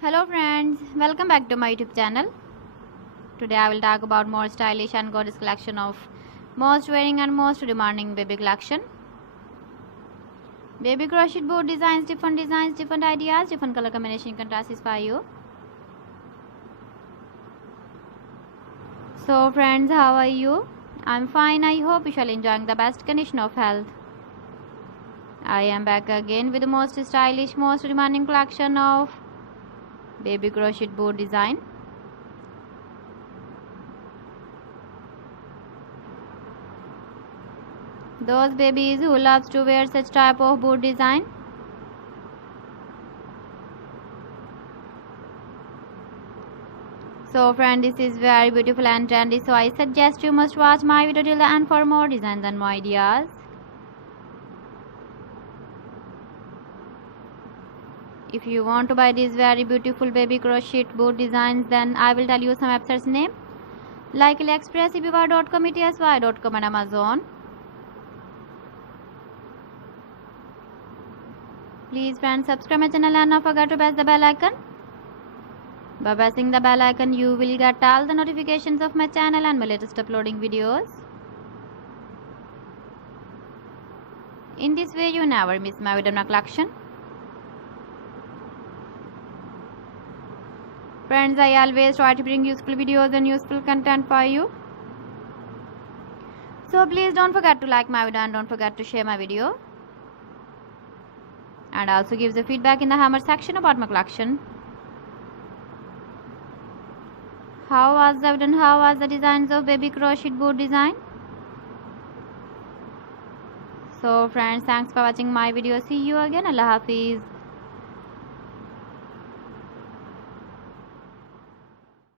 Hello friends, welcome back to my YouTube channel. Today I will talk about more stylish and gorgeous collection of most wearing and most demanding baby collection. Baby crochet board designs, different ideas, different color combination can satisfy you. So friends, how are you? I'm fine. I hope you shall enjoying the best condition of health. I am back again with the most stylish, most demanding collection of baby crochet board design. Those babies who loves to wear such type of board design. So friend, this is very beautiful and trendy, so I suggest you must watch my video till the end for more designs and more ideas. If you want to buy these very beautiful baby crochet board designs, then I will tell you some websites name like AliExpress, eBay.com, ETSY.com and Amazon. Please friends, subscribe my channel and not forget to press the bell icon. By pressing the bell icon, you will get all the notifications of my channel and my latest uploading videos. In this way, you never miss my video collection. Friends, I always try to bring useful videos and useful content for you. So please don't forget to like my video and don't forget to share my video. And also give the feedback in the hammer section about my collection. How was the video and how was the designs of baby crochet board design? So friends, thanks for watching my video. See you again. Allah Hafiz.